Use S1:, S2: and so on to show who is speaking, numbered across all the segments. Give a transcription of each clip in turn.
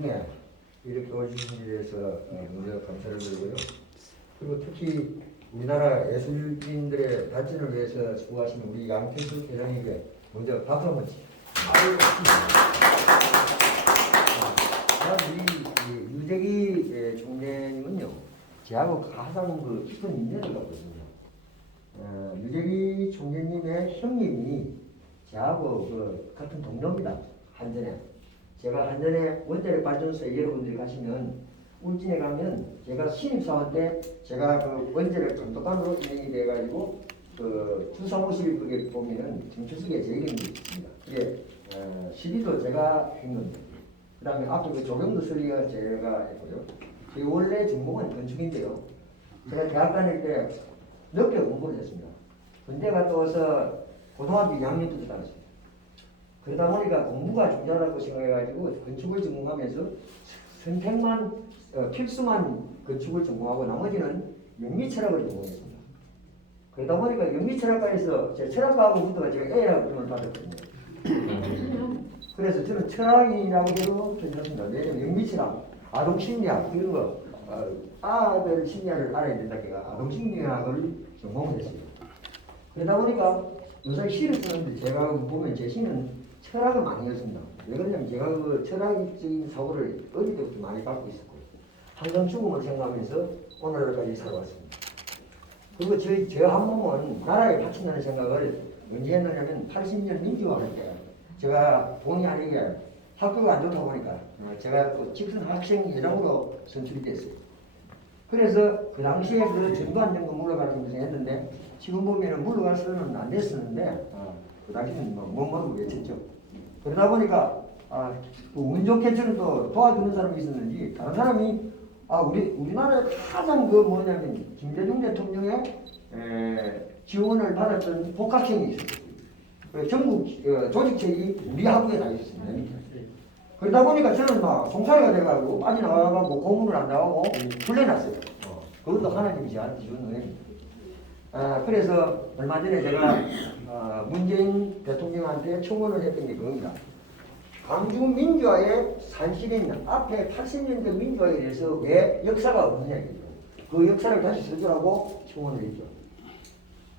S1: 중에 이렇게 오신 일에 대해서 어, 먼저 감사를 드리고요. 그리고 특히 우리나라 예술인들의 발전을 위해서 수고하시는 우리 양태수 회장에게 먼저 박수 한번 치죠. 아, 우리 이 유재기 예, 총재님은요, 저하고 가장 그 깊은 인연을 갖고 있습니다. 어, 유재기 총재님의 형님이 저하고 그 같은 동료입니다. 한전에. 제가 한전에 원자력 발전소에 여러분들이 가시면 울진에 가면 제가 신입사원 때 제가 그 원자력 감독관으로 진행이 돼가지고 그 주사무실 그게 보면은 정치석에 제 이름이 있습니다. 그게 어, 12도 제가 한 겁니다. 그 다음에 그 조경도 설리가 제가 했고요. 제 원래 전공은 건축인데요. 제가 대학 다닐 때 늦게 공부를 했습니다. 군대 갔다 와서 고등학교 2학년 때도 다녔습니다. 그러다 보니까 공부가 중요하다고 생각해가지고 건축을 전공하면서 선택만 어, 필수만 건축을 전공하고 나머지는 영미철학을 전공했습니다. 그러다 보니까 영미철학과에서 제 철학과학부터 제가 A라고 점을 받았거든요. 그래서 저는 철학이라고 해도 괜찮습니다. 왜냐면 영미철학, 아동 심리학 이런 거 어, 아들 심리학을 알아야 된다 제가 아동 심리학을 전공을 했습니다. 그러다 보니까 요새 시를 쓰는데 제가 보면 제 시는 철학을 많이 읽습니다. 왜 그러냐면 제가 그 철학적인 사고를 어릴 때부터 많이 받고 있었고요. 항상 죽음을 생각하면서 오늘까지 살아왔습니다. 그리고 저희 저한 몸은 나라에 바친다는 생각을 언제 했느냐면 80년 민주화 할 때 제가 본의 아니게 학교가 안 좋다 보니까 어, 제가 또 집선 학생 회장으로 선출이 됐어요. 그래서 그 당시에 그 전두환 정부 물러가는 것을 했는데 지금 보면은 물러가서는 안 됐었는데 어, 그 당시는 뭐못 모르고 외쳤죠. 그러다 보니까 아, 그운 좋게 저는 또 도와주는 사람이 있었는지 다른 사람이 아 우리 우리나라에 가장 그 뭐냐면 김대중 대통령의 에, 지원을 받았던 복학생이 있었어요. 그 전국 어, 조직책이 우리 학교에 다 있었습니다. 그러다 보니까 저는 막 송사리가 돼가지고 빠져나가고 공문을 안 나가고 불려놨어요. 어, 그것도 하나님이 저한테 준 은혜입니다. 아, 그래서 얼마 전에 제가 어, 문재인 대통령한테 청원을 했던 게 그겁니다. 광주 민주화의 산실에 있는 앞에 80년대 민주화에 대해서 왜 역사가 없느냐. 그 역사를 다시 써주라고 청원을 했죠.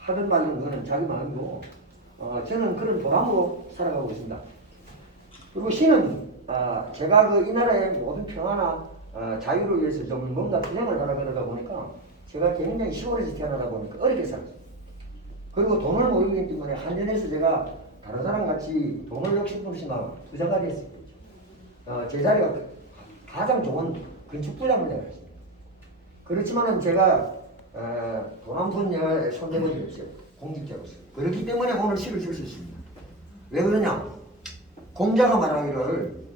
S1: 하던 말은 그거는 자기 마음이고 어, 저는 그런 보람으로 살아가고 있습니다. 그리고 시는 아, 제가 그 이 나라의 모든 평화나 어, 자유를 위해서 좀 뭔가 투쟁을 하라 그러다 보니까 제가 굉장히 시골에서 태어나다 보니까 어렵게 살았어요. 그리고 돈을 모이기 때문에 한전에서 제가 다른 사람 같이 돈을 욕심 부리지만 부자가 됐어요. 어, 제 자리가 가장 좋은 건축부장을 내가 했어요. 그렇지만은 제가 어, 돈한푼 내가 손대본 적이 없어요. 공직자로서. 그렇기 때문에 오늘 시를 쓸 수 있습니다. 왜 그러냐? 공자가 말하기를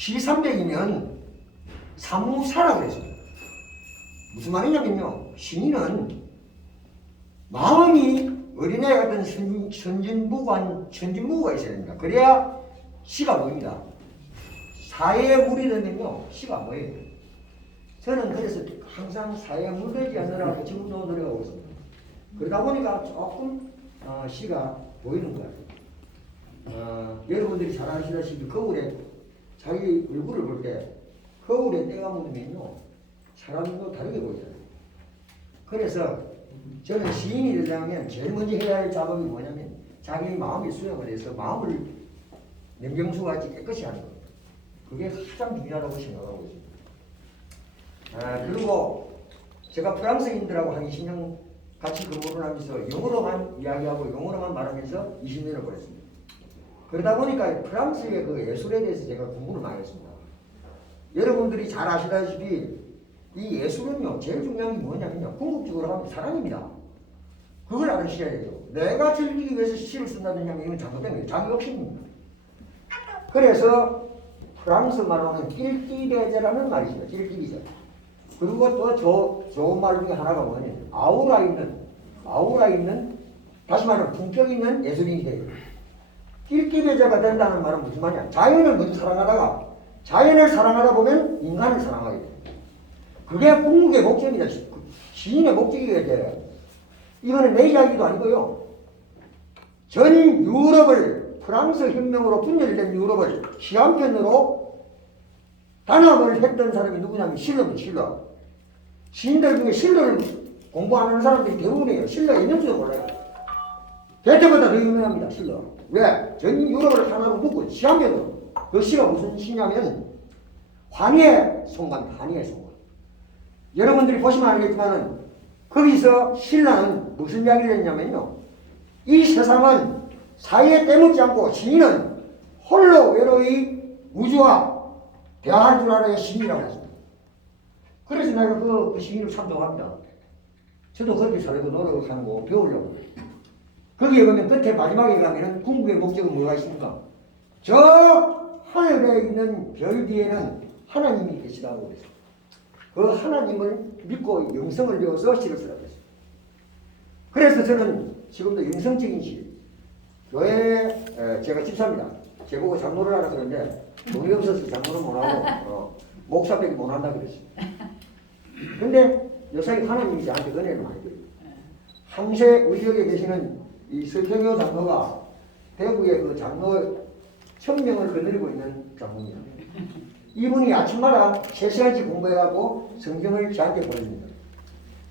S1: 시 300이면 사무사라고 했습니다. 무슨 말이냐면요. 신인은 마음이 어린애 같은 선, 선진무관, 선진무가 있어야 됩니다. 그래야 시가 보입니다. 사회에 물이 되면요. 시가 안 보여요. 저는 그래서 항상 사회에 물들지 않으라고 지금도 노력하고 있습니다. 그러다 보니까 조금 어, 시가 보이는 거예요. 어, 여러분들이 잘 아시다시피 거울에 자기 얼굴을 볼 때 거울에 때가 묻으면요 사람도 다르게 보이잖아요. 그래서 저는 시인이 되려면 제일 먼저 해야 할 작업이 뭐냐면 자기 마음의 수용을 해서 마음을 냉정수같이 깨끗이 하는 겁니다. 그게 가장 중요하다고 생각하고 있습니다. 아, 그리고 제가 프랑스인들하고 한 20년 같이 근무를 하면서 영어로만 이야기하고 영어로만 말하면서 20년을 보냈습니다. 그러다 보니까 프랑스의 그 예술에 대해서 제가 공부를 많이 했습니다. 여러분들이 잘 아시다시피 이 예술은요 제일 중요한 게 뭐냐면요 궁극적으로 하면 사랑입니다. 그걸 알으셔야 돼요. 내가 즐기기 위해서 시를 쓴다는 냐면 이건 잘못된 거예요. 자기 욕심입니다. 그래서 프랑스 말로는 낄끼베제라는 말이 있어요. 낄끼베제. 그리고 또 저, 좋은 말 중에 하나가 뭐냐면 아우라 있는 아우라 있는 다시 말하면 품격 있는 예술인이 돼요. 낄끼베제가 된다는 말은 무슨 말이야? 자연을 먼저 사랑하다가 자연을 사랑하다 보면 인간을 사랑하게 돼요. 그게 궁극의 목적입니다. 시- 시인의 목적이어야 돼요. 이거는 내 이야기도 아니고요. 전 유럽을 프랑스 혁명으로 분열된 유럽을 시한 편으로 단합을 했던 사람이 누구냐면 실러입니다. 실러. 시인들 중에 실러를 공부하는 사람들이 대부분이에요. 실러가 있는지도 몰라요. 대체보다 더 유명합니다. 실러. 왜? 전 유럽을 하나로 묶고 시한별로. 그 시가 무슨 시냐면 환희의 송관, 환희의 송관. 여러분들이 보시면 알겠지만은 거기서 신라는 무슨 이야기를 했냐면요. 이 세상은 사이에 때묻지 않고 시인은 홀로 외로이 우주와 대화할 줄 알아야 시인이라고 했습니다. 그래서 내가 그, 그 시인을 참 좋아합니다. 저도 그렇게 살고 노력하고 배우려고. 거기에 보면 끝에 마지막에 가면은 궁극의 목적은 뭐가 있습니까? 저 하늘에 있는 별 뒤에는 하나님이 계시다고 그랬어요. 그 하나님을 믿고 영성을 배워서 시를 쓰라고 했어요. 그래서 저는 지금도 영성적인 시, 교회 에, 제가 집사입니다. 제보고 장로를 하라 그러는데 돈이 없어서 장로를 못하고 어, 목사밖에 못한다 그랬어요. 근데 요새 하나님이 저한테 은혜를 많이 줘요. 항세 우리 지역에 계시는 이 설경효 장로가 대구의 그 장로 천명을 거느리고 있는 장로입니다. 이분이 아침마다 3시간씩 공부해갖고 성경을 저한테 보냅니다.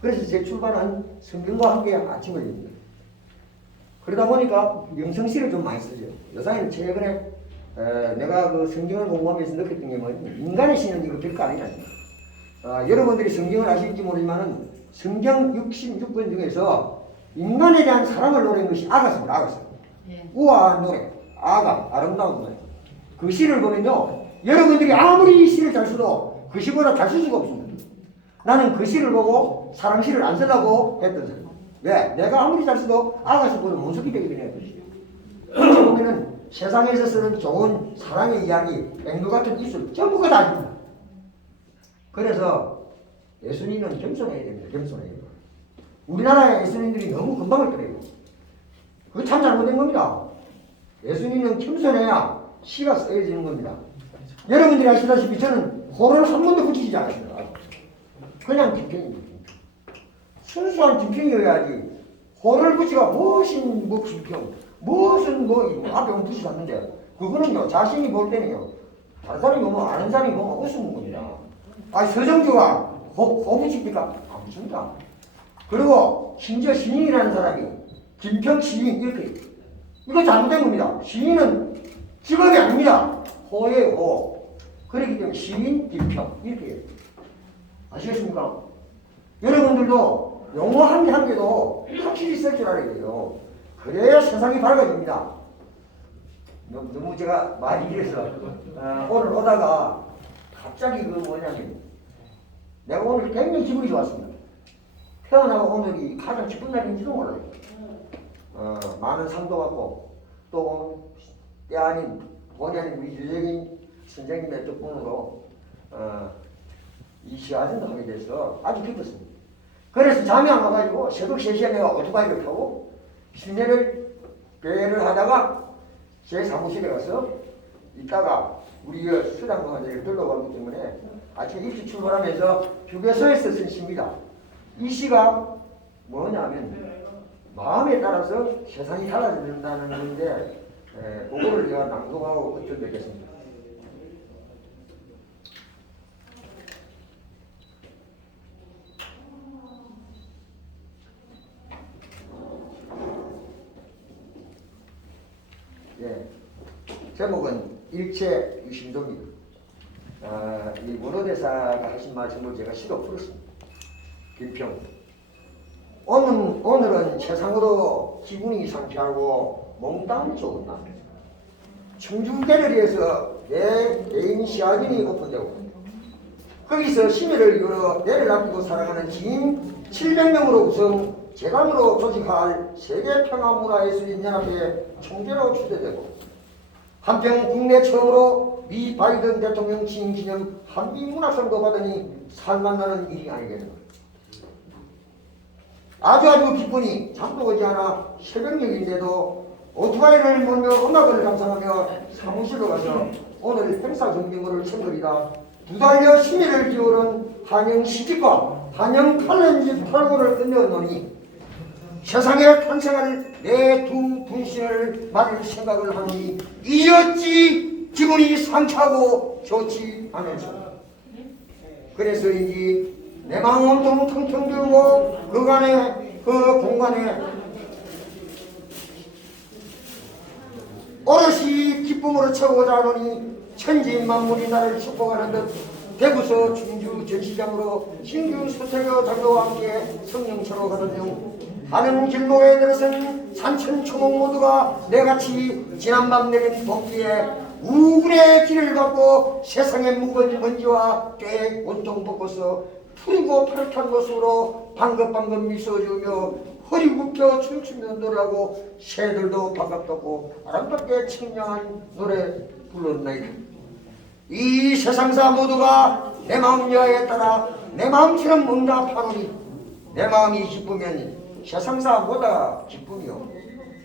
S1: 그래서 제 출발한 성경과 함께 아침을 엽니다. 그러다 보니까 영성시를 좀 많이 쓰죠. 요사이는 최근에 에, 내가 그 성경을 공부하면서 느꼈던 게 뭐냐면 인간의 시는 이거 별거 아니냐. 아, 여러분들이 성경을 아실지 모르지만은 성경 66권 중에서 인간에 대한 사랑을 노래한 것이 아가서입니다. 아가서.
S2: 예.
S1: 우아한 노래, 아가, 아름다운 노래. 그 시를 보면요. 여러분들이 아무리 이 시를 잘 써도 그 시보다 잘 쓸 수가 없습니다. 나는 그 시를 보고 사랑 시를 안 쓰려고 했던 사람. 왜? 내가 아무리 잘 써도 아가서보다 못 쓰기 때문에 그 시. 어찌 보면은 세상에서 쓰는 좋은 사랑의 이야기, 앵두 같은 입술 전부가 다 아닙니다. 그래서 예수님은 겸손해야 됩니다. 겸손해야 됩니다. 우리나라의 예수님들이 너무 금방을 떠요. 그거 참 잘못된 겁니다. 예수님은 겸손해야 시가 쓰여지는 겁니다. 여러분들이 아시다시피 저는 호를 한 번도 붙이지 않았습니다. 그냥 김평입니다. 순수한 김평이어야지 호를 붙이가 무엇인 뭐 김평, 무엇은 뭐 앞에 온 붙이지 않는데 그거는요 자신이 볼 때는요 다른 사람이 보면 아는 사람이 보면 웃는 겁니다. 아 서정주가 호, 호 붙입니까? 안 붙습니다. 그리고 심지어 시인이라는 사람이 김평 시인 이렇게 이거 잘못된 겁니다. 시인은 직업이 아닙니다. 호예요 호. 그렇기 때문에 시인 김평 이렇게. 아시겠습니까? 여러분들도 용어 한 개 한 개도 확실히 쓸 줄 알아야 돼요. 그래야 세상이 밝아집니다. 너무, 너무 제가 많이 이래서 어, 오늘 오다가 갑자기 그 뭐냐면 내가 오늘 굉장히 기분이 좋았습니다. 태어나고 오늘이 가장 기쁜 날인지도 몰라요. 어, 많은 상도 받고 또 때 아닌 본의 아닌 유적인 선생님의 덕분으로 어, 이 시화전도 하게 돼서 아주 기뻤습니다. 그래서 잠이 안 와가지고 새벽 3시에 내가 오토바이를 타고 시내를 배를 하다가 제 사무실에 가서 있다가 우리 수당공원에 들러가기 때문에 아침 일찍 출발하면서 휴게소에서 쓴 시입니다. 이 시가 뭐냐면 마음에 따라서 세상이 달라진다는 건데 에, 그거를 제가 낭독하고 끝을 맺겠습니다. 예. 제목은 일체 유심도입니다. 아, 이 원어대사가 하신 말씀을 제가 시로 풀었습니다. 김평. 오늘, 오늘은 세상으로 기분이 상쾌하고 몽땅 좋은 날. 청주 갤러리에서 내 개인 시아진이 오픈되고 거기서 심의를 이루어 내를 아끼고 살아가는 지인 700명으로 구성 재단으로 조직할 세계평화문화예술인연합회 총재로 추대되고 한편 국내 처음으로 미 바이든 대통령 취임 기념 한미문화상도 받으니 살만나는 일이 아니겠는가. 아주 아주 기쁘니 잠도 오지 않아 새벽녘인데도 오토바이를 몰며 음악을 감상하며 사무실로 가서 오늘 행사 정기물을 챙거리다 두 달여 심의를 기울은 한영 시집과 한영 칼렌지 팔고를 끝내었노니 세상에 탄생할 내 두 분신을 말릴 생각을 하니 이었지 기분이 상쾌하고 좋지 않으십니다. 그래서인지 내 마음은 좀 텅텅 비우고 그간에 그 공간에 오롯이 기쁨으로 채우고자 하노니 천지 만물이 나를 축복하는 듯 대구서 충주 전시장으로 신규 수태교 장로와 함께 성령차로 가던 중 하는 길목에 들어선 산천 초목 모두가 내같이 지난밤 내린 복기에 우군의 길을 걷고 세상의 묵은 먼지와 꽤 온통 벗고서 푸르고 파릇한 모습으로 방긋방긋 미소 지으며 허리 굽혀 춤추며 노래하고 새들도 반갑다고 아름답게 청량한 노래 불렀나이다. 이 세상사 모두가 내 마음 여하에 따라 내 마음처럼 응답하노니 내 마음이 기쁘면 세상사보다 기쁨이요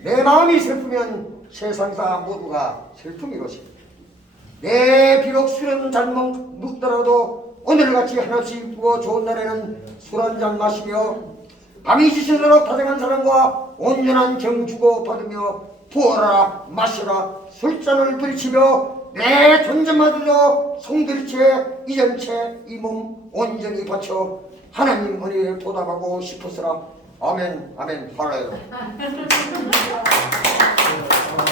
S1: 내 마음이 슬프면 세상사 모두가 슬픔이로시 내 비록 술은 잔먹 묵더라도 오늘같이 하나씩 부어 좋은 날에는 술 한잔 마시며 밤이 지새도록 다정한 사람과 온전한 정 주고 받으며 부어라 마시라 술잔을 부리치며 내 존재마저도 송들채 이전채 이 몸 온전히 바쳐 하나님 은혜에 보답하고 싶었으라. 아멘 아멘. 할렐루야